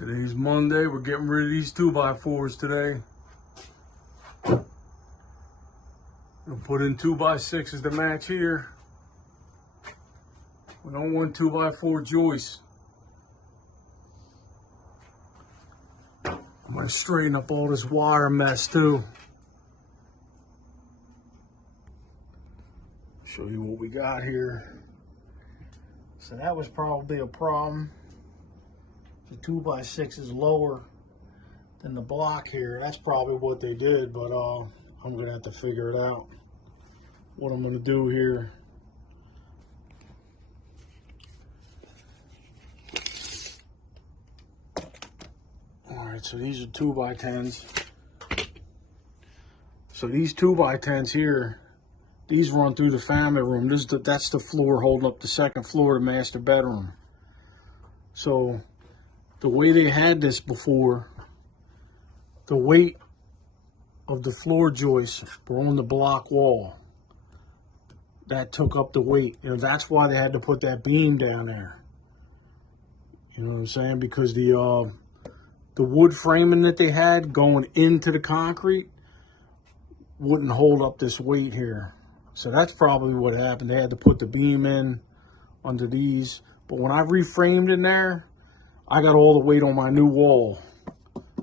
Today's Monday. We're getting rid of these 2x4s today. We'll put in 2x6s to match here. We don't want 2x4 joists. I'm going to straighten up all this wire mess too. Show you what we got here. So that was probably a problem. The 2x6 is lower than the block here. That's probably what they did, but I'm gonna have to figure it out. What I'm gonna do here. All right, so these are 2x10s. So these 2x10s here, these run through the family room. That's the floor holding up the second floor of the master bedroom. So the way they had this before, the weight of the floor joists were on the block wall. That took up the weight. You know, that's why they had to put that beam down there. You know what I'm saying? Because the wood framing that they had going into the concrete wouldn't hold up this weight here. So that's probably what happened. They had to put the beam in under these. But when I reframed in there, I got all the weight on my new wall.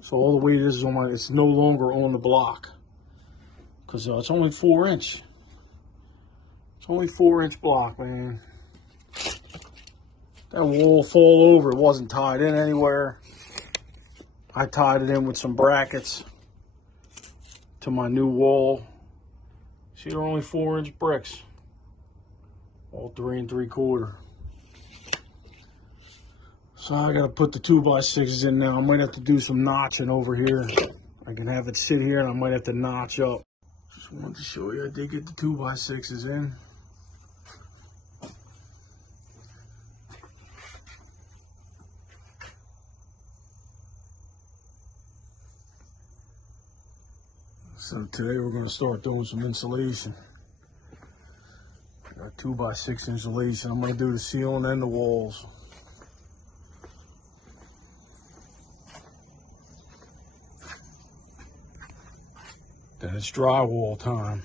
So all the weight is on my, it's no longer on the block. Because it's only 4 inch. It's only 4 inch block, man. That wall fall over, it wasn't tied in anywhere. I tied it in with some brackets to my new wall. See, they're only 4 inch bricks. All 3 3/4. So I gotta put the 2x6s in now. I might have to do some notching over here. I can have it sit here and I might have to notch up. Just wanted to show you I did get the 2x6s in. So today we're gonna start doing some insulation. Got 2x6 insulation. I'm gonna do the ceiling and the walls. Then it's drywall time.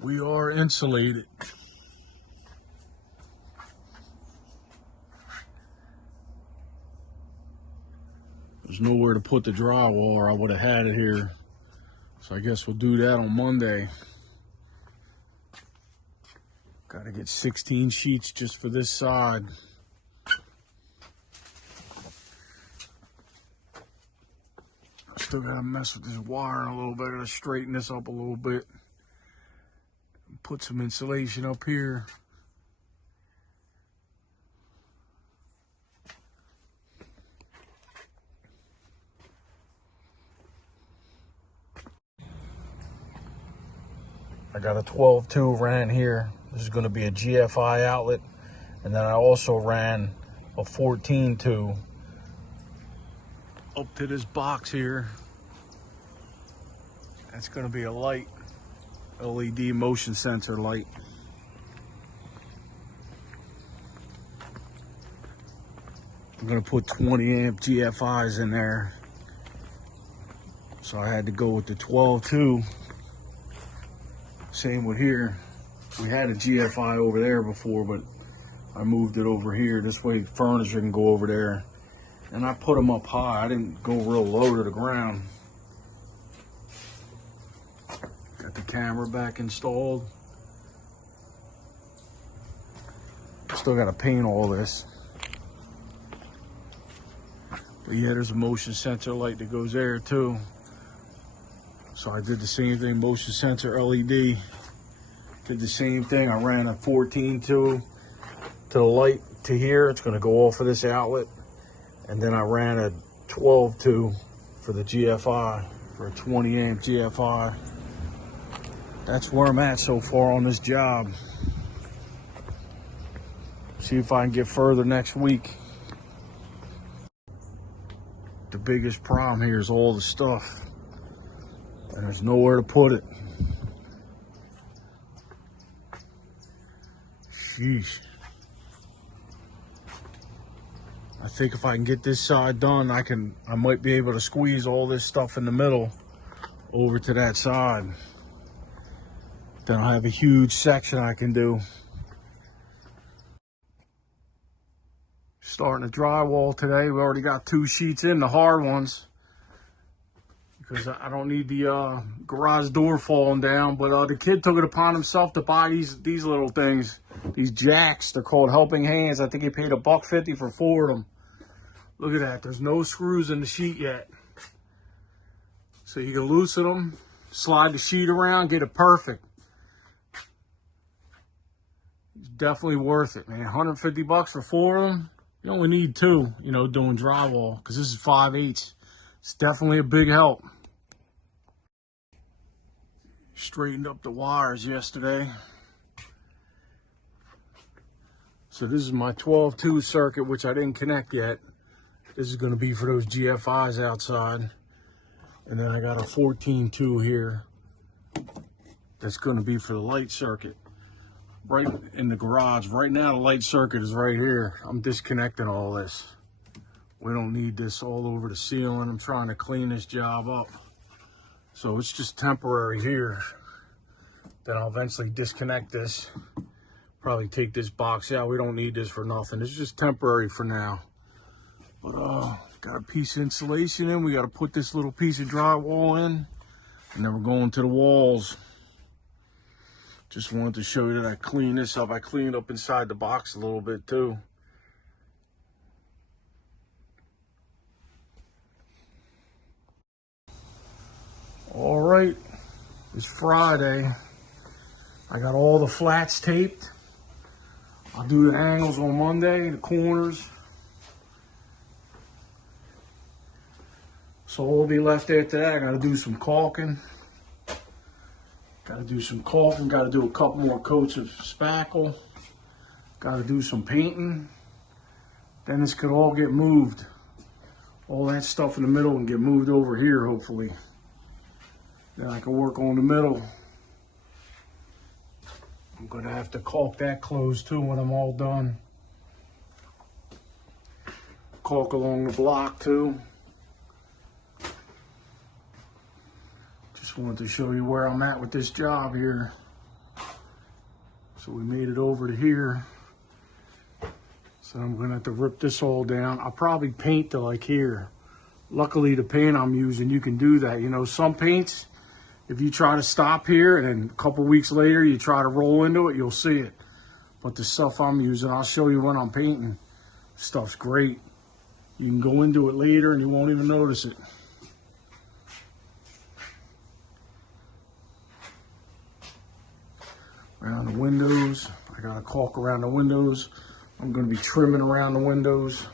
We are insulated. There's nowhere to put the drywall or I would have had it here. So I guess we'll do that on Monday. Got to get 16 sheets just for this side. Still gotta mess with this wire a little bit. Gotta straighten this up a little bit. Put some insulation up here. I got a 12-2 ran here. This is gonna be a GFI outlet. And then I also ran a 14-2 up to this box here. That's gonna be a light, LED motion sensor light. I'm gonna put 20 amp GFIs in there. So I had to go with the 12-2. Same with here. We had a GFI over there before, but I moved it over here. This way furniture can go over there. And I put them up high. I didn't go real low to the ground. Got the camera back installed. Still got to paint all this. But yeah, there's a motion sensor light that goes there too. So I did the same thing, motion sensor LED. Did the same thing. I ran a 14-2 to the light to here. It's going to go off of this outlet. And then I ran a 12-2 for the GFI, for a 20 amp GFI. That's where I'm at so far on this job. See if I can get further next week. The biggest problem here is all the stuff. And there's nowhere to put it. Sheesh. I think if I can get this side done, I might be able to squeeze all this stuff in the middle over to that side. Then I'll have a huge section I can do. Starting to drywall today. We already got 2 sheets in, the hard ones, because I don't need the garage door falling down. But the kid took it upon himself to buy these little things, these jacks. They're called helping hands. I think he paid $1.50 for 4 of them. Look at that. There's no screws in the sheet yet. So you can loosen them, slide the sheet around, get it perfect. It's definitely worth it, man. $150 for 4 of them. You only need 2, you know, doing drywall, because this is 5/8. It's definitely a big help. Straightened up the wires yesterday. So this is my 12-2 circuit, which I didn't connect yet. This is going to be for those GFIs outside. And then I got a 14-2 here. That's going to be for the light circuit. Right in the garage. Right now the light circuit is right here. I'm disconnecting all this. We don't need this all over the ceiling. I'm trying to clean this job up. So it's just temporary here. Then I'll eventually disconnect this. Probably take this box out. We don't need this for nothing. It's just temporary for now. But got a piece of insulation in. We got to put this little piece of drywall in. And then we're going to the walls. Just wanted to show you that I cleaned this up. I cleaned up inside the box a little bit too. All right, it's Friday. I got all the flats taped. I'll do the angles on Monday, the corners. So all will be left after that. I gotta do some caulking. Gotta do some caulking, gotta do a couple more coats of spackle. Gotta do some painting. Then this could all get moved. All that stuff in the middle can get moved over here, hopefully. Then I can work on the middle. I'm gonna have to caulk that closed too when I'm all done. Caulk along the block too. Just wanted to show you where I'm at with this job here. So we made it over to here. So I'm gonna have to rip this all down. I'll probably paint to like here. Luckily the paint I'm using, you can do that. You know, some paints, if you try to stop here and then a couple weeks later you try to roll into it, you'll see it. But the stuff I'm using, I'll show you when I'm painting. Stuff's great. You can go into it later and you won't even notice it. Around the windows, I got a caulk around the windows. I'm going to be trimming around the windows.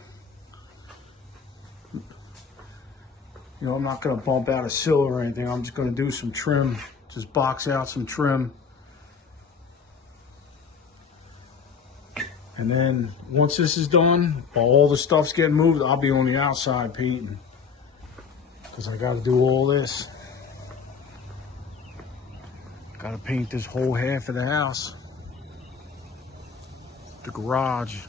You know, I'm not going to bump out a sill or anything. I'm just going to do some trim, just box out some trim. And then once this is done, while all the stuff's getting moved, I'll be on the outside painting, because I got to do all this. Got to paint this whole half of the house, the garage.